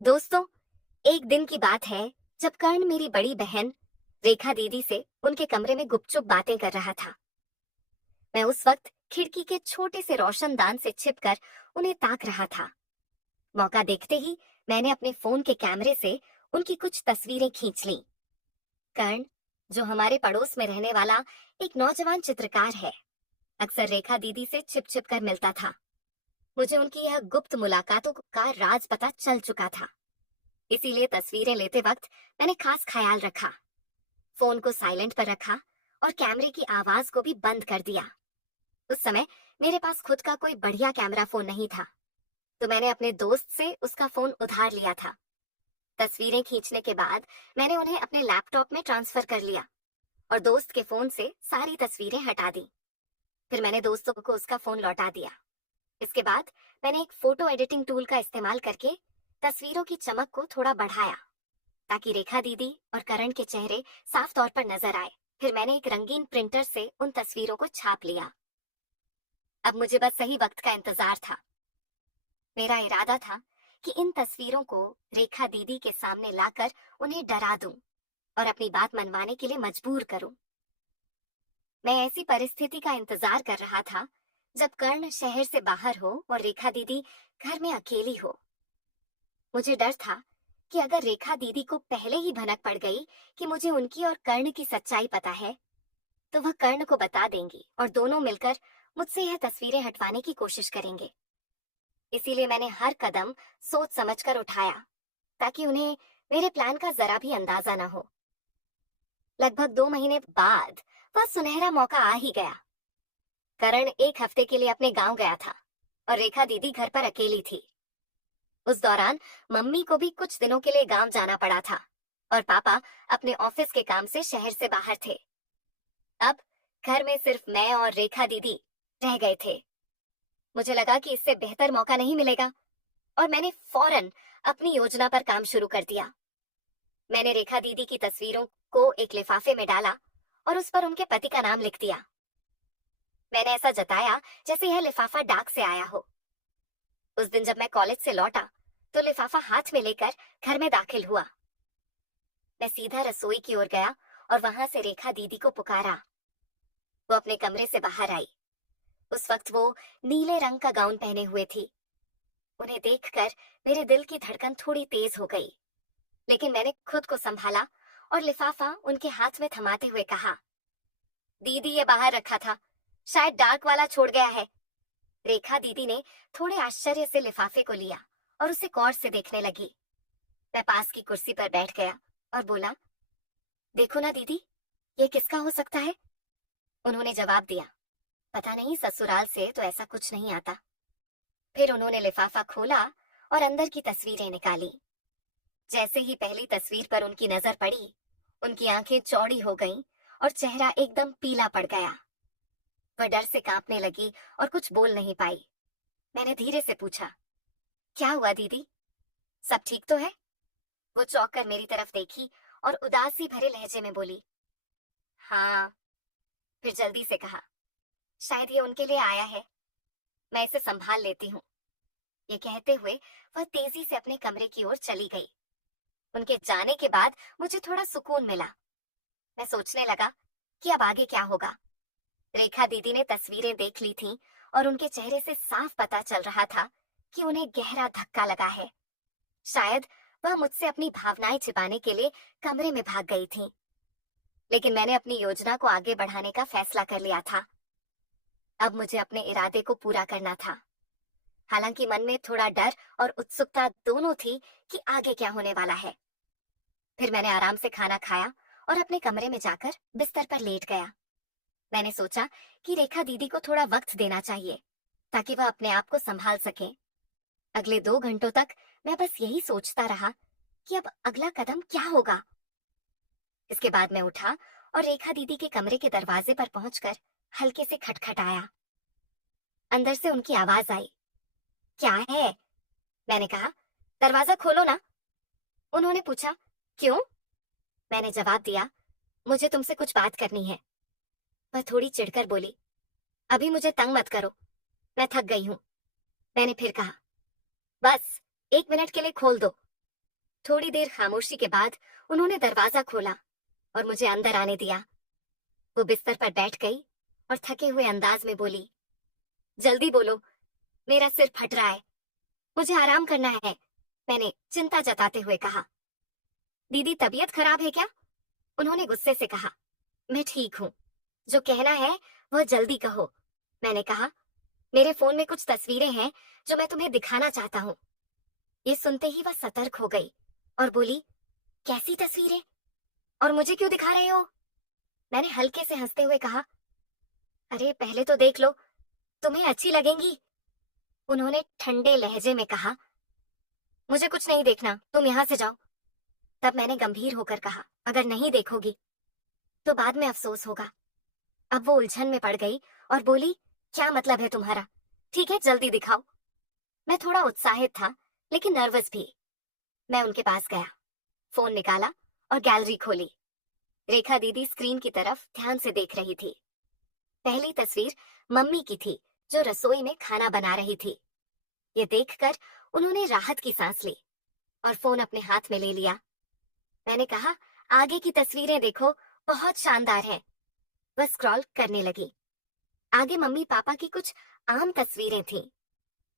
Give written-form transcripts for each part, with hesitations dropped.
दोस्तों, एक दिन की बात है जब कर्ण मेरी बड़ी बहन रेखा दीदी से उनके कमरे में गुपचुप बातें कर रहा था। मैं उस वक्त खिड़की के छोटे से रोशनदान से छिपकर उन्हें ताक रहा था। मौका देखते ही मैंने अपने फोन के कैमरे से उनकी कुछ तस्वीरें खींच लीं। कर्ण, जो हमारे पड़ोस में रहने वाला एक नौजवान चित्रकार है, अक्सर रेखा दीदी से छिप छिप कर मिलता था। मुझे उनकी यह गुप्त मुलाकातों का राज पता चल चुका था, इसीलिए तस्वीरें लेते वक्त मैंने खास ख्याल रखा। फोन को साइलेंट पर रखा और कैमरे की आवाज को भी बंद कर दिया। उस समय मेरे पास खुद का कोई बढ़िया कैमरा फोन नहीं था, तो मैंने अपने दोस्त से उसका फोन उधार लिया था। तस्वीरें खींचने के बाद मैंने उन्हें अपने लैपटॉप में ट्रांसफर कर लिया और दोस्त के फोन से सारी तस्वीरें हटा दी। फिर मैंने दोस्तों को उसका फोन लौटा दिया। इसके बाद मैंने एक फोटो एडिटिंग टूल का इस्तेमाल करके तस्वीरों की चमक को थोड़ा बढ़ाया, ताकि रेखा दीदी और करण के चेहरे साफ तौर पर नजर आए। फिर मैंने एक रंगीन प्रिंटर से उन तस्वीरों को छाप लिया। अब मुझे बस सही वक्त का इंतजार था। मेरा इरादा था कि इन तस्वीरों को रेखा दीदी के सामने लाकर उन्हें डरा दूं और अपनी बात मनवाने के लिए मजबूर करूं। मैं ऐसी परिस्थिति का इंतजार कर रहा था जब कर्ण शहर से बाहर हो और रेखा दीदी घर में अकेली हो। मुझे डर था कि अगर रेखा दीदी को पहले ही भनक पड़ गई कि मुझे उनकी और कर्ण की सच्चाई पता है, तो वह कर्ण को बता देंगी और दोनों मिलकर मुझसे यह तस्वीरें हटवाने की कोशिश करेंगे। इसीलिए मैंने हर कदम सोच समझकर उठाया, ताकि उन्हें मेरे प्लान का जरा भी अंदाजा न हो। लगभग 2 महीने बाद वह सुनहरा मौका आ ही गया। करण एक हफ्ते के लिए अपने गांव गया था और रेखा दीदी घर पर अकेली थी। उस दौरान मम्मी को भी कुछ दिनों के लिए गांव जाना पड़ा था और पापा अपने ऑफिस के काम से शहर से बाहर थे। अब घर में सिर्फ मैं और रेखा दीदी रह गए थे। मुझे लगा कि इससे बेहतर मौका नहीं मिलेगा और मैंने फौरन अपनी योजना पर काम शुरू कर दिया। मैंने रेखा दीदी की तस्वीरों को एक लिफाफे में डाला और उस पर उनके पति का नाम लिख दिया। मैंने ऐसा जताया जैसे यह लिफाफा डाक से आया हो। उस दिन जब मैं कॉलेज से लौटा तो लिफाफा हाथ में लेकर घर में दाखिल हुआ। मैं सीधा रसोई की ओर गया और वहां से रेखा दीदी को पुकारा। वो अपने कमरे से बाहर आई। उस वक्त वो नीले रंग का गाउन पहने हुए थी। उन्हें देखकर मेरे दिल की धड़कन थोड़ी तेज हो गई, लेकिन मैंने खुद को संभाला और लिफाफा उनके हाथ में थमाते हुए कहा, दीदी ये बाहर रखा था, शायद डाक वाला छोड़ गया है। रेखा दीदी ने थोड़े आश्चर्य से लिफाफे को लिया और उसे गौर से देखने लगी। मैं पास की कुर्सी पर बैठ गया और बोला, देखो ना दीदी, ये किसका हो सकता है? उन्होंने जवाब दिया, पता नहीं, ससुराल से तो ऐसा कुछ नहीं आता। फिर उन्होंने लिफाफा खोला और अंदर की तस्वीरें निकाली। जैसे ही पहली तस्वीर पर उनकी नजर पड़ी, उनकी आंखें चौड़ी हो गईं और चेहरा एकदम पीला पड़ गया। वह डर से कांपने लगी और कुछ बोल नहीं पाई। मैंने धीरे से पूछा, क्या हुआ दीदी, सब ठीक तो है? वो चौंक कर मेरी तरफ देखी और उदासी भरे लहजे में बोली, हाँ। फिर जल्दी से कहा, शायद ये उनके लिए आया है, मैं इसे संभाल लेती हूँ। ये कहते हुए वह तेजी से अपने कमरे की ओर चली गई। उनके जाने के बाद मुझे थोड़ा सुकून मिला। मैं सोचने लगा कि अब आगे क्या होगा। रेखा दीदी ने तस्वीरें देख ली थीं और उनके चेहरे से साफ पता चल रहा था कि उन्हें गहरा धक्का लगा है। शायद वह मुझसे अपनी भावनाएं छिपाने के लिए कमरे में भाग गई थीं। लेकिन मैंने अपनी योजना को आगे बढ़ाने का फैसला कर लिया था। अब मुझे अपने इरादे को पूरा करना था। हालांकि मन में थोड़ा डर और उत्सुकता दोनों थी कि आगे क्या होने वाला है। फिर मैंने आराम से खाना खाया और अपने कमरे में जाकर बिस्तर पर लेट गया। मैंने सोचा कि रेखा दीदी को थोड़ा वक्त देना चाहिए, ताकि वह अपने आप को संभाल सके। अगले 2 घंटों तक मैं बस यही सोचता रहा कि अब अगला कदम क्या होगा। इसके बाद मैं उठा और रेखा दीदी के कमरे के दरवाजे पर पहुंचकर हल्के से खटखटाया। अंदर से उनकी आवाज आई, क्या है? मैंने कहा, दरवाजा खोलो ना। उन्होंने पूछा, क्यों? मैंने जवाब दिया, मुझे तुमसे कुछ बात करनी है। वह थोड़ी चिढ़कर बोली, अभी मुझे तंग मत करो, मैं थक गई हूं। मैंने फिर कहा, बस 1 मिनट के लिए खोल दो। थोड़ी देर खामोशी के बाद उन्होंने दरवाजा खोला और मुझे अंदर आने दिया। वो बिस्तर पर बैठ गई और थके हुए अंदाज में बोली, जल्दी बोलो, मेरा सिर फट रहा है, मुझे आराम करना है। मैंने चिंता जताते हुए कहा। दीदी तबीयत खराब है क्या? उन्होंने गुस्से से कहा। मैं ठीक हूँ, जो कहना है वह जल्दी कहो। मैंने कहा, मेरे फोन में कुछ तस्वीरें हैं जो मैं तुम्हें दिखाना चाहता हूँ। ये सुनते ही वह सतर्क हो गई और बोली, कैसी तस्वीरें और मुझे क्यों दिखा रहे हो? मैंने हल्के से हंसते हुए कहा, अरे पहले तो देख लो, तुम्हें अच्छी लगेंगी। उन्होंने ठंडे लहजे में कहा, मुझे कुछ नहीं देखना, तुम यहाँ से जाओ। तब मैंने गंभीर होकर कहा, अगर नहीं देखोगी तो बाद में अफसोस होगा। अब वो उलझन में पड़ गई और बोली, क्या मतलब है तुम्हारा? ठीक है, जल्दी दिखाओ। मैं थोड़ा उत्साहित था लेकिन नर्वस भी। मैं उनके पास गया, फोन निकाला और गैलरी खोली। रेखा दीदी स्क्रीन की तरफ ध्यान से देख रही थी। पहली तस्वीर मम्मी की थी जो रसोई में खाना बना रही थी। ये देखकर उन्होंने राहत की सांस ली और फोन अपने हाथ में ले लिया। मैंने कहा, आगे की तस्वीरें देखो, बहुत शानदार है। वह स्क्रॉल करने लगी। आगे मम्मी पापा की कुछ आम तस्वीरें थीं,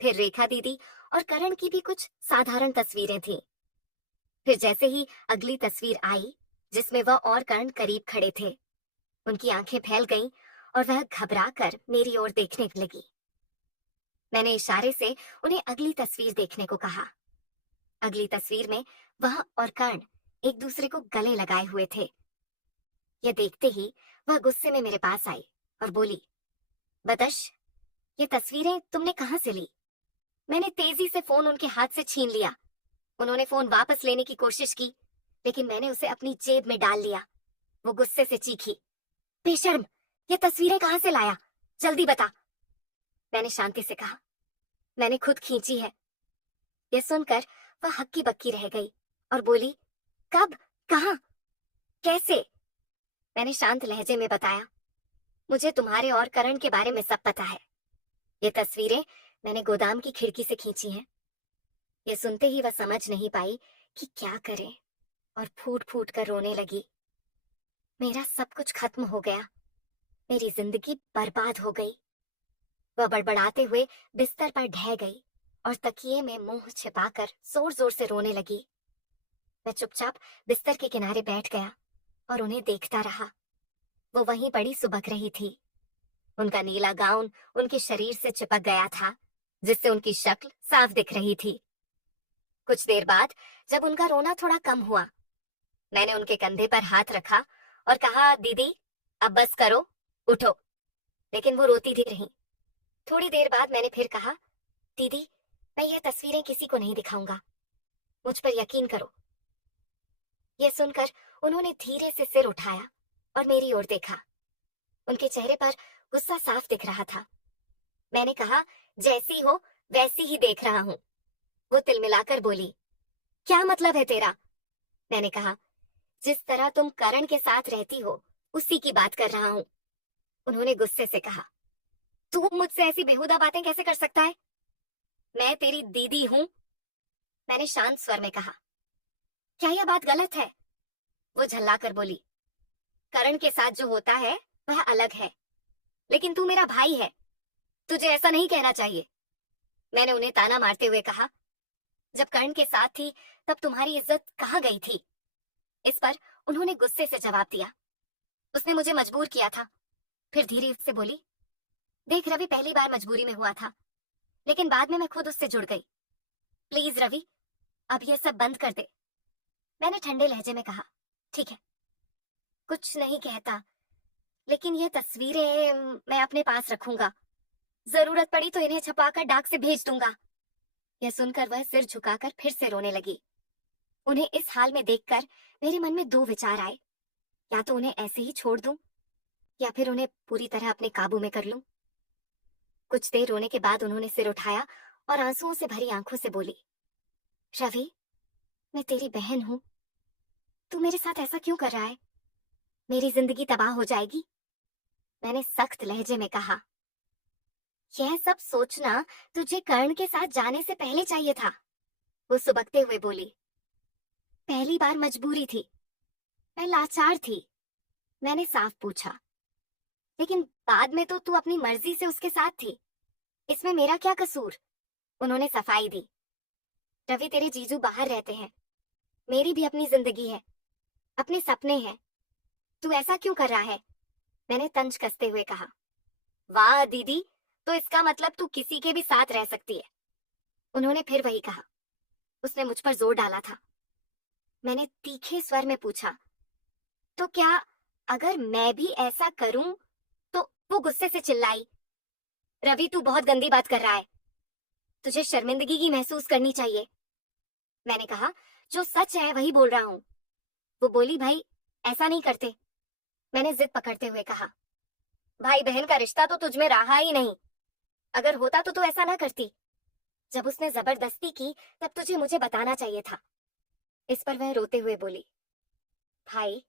फिर रेखा दीदी और करण की भी कुछ साधारण तस्वीरें थीं। फिर जैसे ही अगली तस्वीर आई जिसमें वह और करण करीब खड़े थे, उनकी आंखें फैल गईं और वह घबरा कर मेरी ओर देखने लगी। मैंने इशारे से उन्हें अगली तस्वीर देखने को कहा। अगली तस्वीर में वह और कर्ण एक दूसरे को गले लगाए हुए थे। यह देखते ही वह गुस्से में मेरे पास आई और बोली, बदश, ये तस्वीरें तुमने कहां से ली? मैंने तेजी से फोन उनके हाथ से छीन लिया। उन्होंने फोन वापस लेने की कोशिश की लेकिन मैंने उसे अपनी जेब में डाल लिया। वो गुस्से से चीखी, बेशर्म, ये तस्वीरें कहां से लाया? जल्दी बता। मैंने शांति से कहा, मैंने खुद खींची है। यह सुनकर वह हक्की बक्की रह गई और बोली, कब, कहां, कैसे? मैंने शांत लहजे में बताया, मुझे तुम्हारे और करण के बारे में सब पता है। ये तस्वीरें मैंने गोदाम की खिड़की से खींची हैं। ये सुनते ही वह समझ नहीं पाई कि क्या करे और फूट फूट कर रोने लगी। मेरा सब कुछ खत्म हो गया, मेरी जिंदगी बर्बाद हो गई। वह बड़बड़ाते हुए बिस्तर पर ढह गई और तकिए में मुंह छिपाकर जोर जोर से रोने लगी। मैं चुपचाप बिस्तर के किनारे बैठ गया और उन्हें देखता रहा। वो वहीं पड़ी सुबक रही थी। उनका नीला गाउन उनके शरीर से चिपक गया था, जिससे उनकी शक्ल साफ दिख रही थी। कुछ देर बाद जब उनका रोना थोड़ा कम हुआ, मैंने उनके कंधे पर हाथ रखा और कहा, दीदी अब बस करो, उठो। लेकिन वो रोती ही रही। थोड़ी देर बाद मैंने फिर कहा, दीदी मैं ये तस्वीरें किसी को नहीं दिखाऊंगा, मुझ पर यकीन करो। यह सुनकर उन्होंने धीरे से सिर उठाया और मेरी ओर देखा। उनके चेहरे पर गुस्सा साफ दिख रहा था। मैंने कहा, जैसी हो वैसी ही देख रहा हूं। वो तिलमिलाकर बोली, क्या मतलब है तेरा? मैंने कहा, जिस तरह तुम करण के साथ रहती हो उसी की बात कर रहा हूं। उन्होंने गुस्से से कहा, तू मुझसे ऐसी बेहुदा बातें कैसे कर सकता है? मैं तेरी दीदी हूं। मैंने शांत स्वर में कहा, क्या यह बात गलत है? वो झल्लाकर बोली, करण के साथ जो होता है वह अलग है, लेकिन तू मेरा भाई है, तुझे ऐसा नहीं कहना चाहिए। मैंने उन्हें ताना मारते हुए कहा, जब कर्ण के साथ थी तब तुम्हारी इज्जत कहाँ गई थी? इस पर उन्होंने गुस्से से जवाब दिया, उसने मुझे मजबूर किया था। फिर धीरे से बोली, देख रवि, पहली बार मजबूरी में हुआ था, लेकिन बाद में मैं खुद उससे जुड़ गई। प्लीज रवि, अब यह सब बंद कर दे। मैंने ठंडे लहजे में कहा, ठीक है, कुछ नहीं कहता, लेकिन ये तस्वीरें मैं अपने पास रखूंगा। जरूरत पड़ी तो इन्हें छपाकर डाक से भेज दूंगा। यह सुनकर वह सिर झुकाकर फिर से रोने लगी। उन्हें इस हाल में देखकर मेरे मन में दो विचार आए, या तो उन्हें ऐसे ही छोड़ दूं या फिर उन्हें पूरी तरह अपने काबू में कर लूं। कुछ देर रोने के बाद उन्होंने सिर उठाया और आंसुओं से भरी आंखों से बोली, रवि, मैं तेरी बहन हूं, तू मेरे साथ ऐसा क्यों कर रहा है? मेरी जिंदगी तबाह हो जाएगी। मैंने सख्त लहजे में कहा, यह सब सोचना तुझे कर्ण के साथ जाने से पहले चाहिए था। वो सुबकते हुए बोली, पहली बार मजबूरी थी, मैं लाचार थी। मैंने साफ पूछा, लेकिन बाद में तो तू अपनी मर्जी से उसके साथ थी, इसमें मेरा क्या कसूर? उन्होंने सफाई दी, रवि तेरे जीजू बाहर रहते हैं, मेरी भी अपनी जिंदगी है, अपने सपने हैं, तू ऐसा क्यों कर रहा है? मैंने तंज कसते हुए कहा। वाह दीदी, तो इसका मतलब तू किसी के भी साथ रह सकती है। उन्होंने फिर वही कहा। उसने मुझ पर जोर डाला था। मैंने तीखे स्वर में पूछा, तो क्या अगर मैं भी ऐसा करूं? तो वो गुस्से से चिल्लाई, रवि तू बहुत गंदी बात कर रहा है, तुझे शर्मिंदगी की महसूस करनी चाहिए। मैंने कहा, जो सच है वही बोल रहा हूँ। वो बोली, भाई ऐसा नहीं करते। मैंने जिद पकड़ते हुए कहा, भाई बहन का रिश्ता तो तुझ में रहा ही नहीं, अगर होता तो तू ऐसा ना करती। जब उसने जबरदस्ती की तब तुझे मुझे बताना चाहिए था। इस पर वह रोते हुए बोली, भाई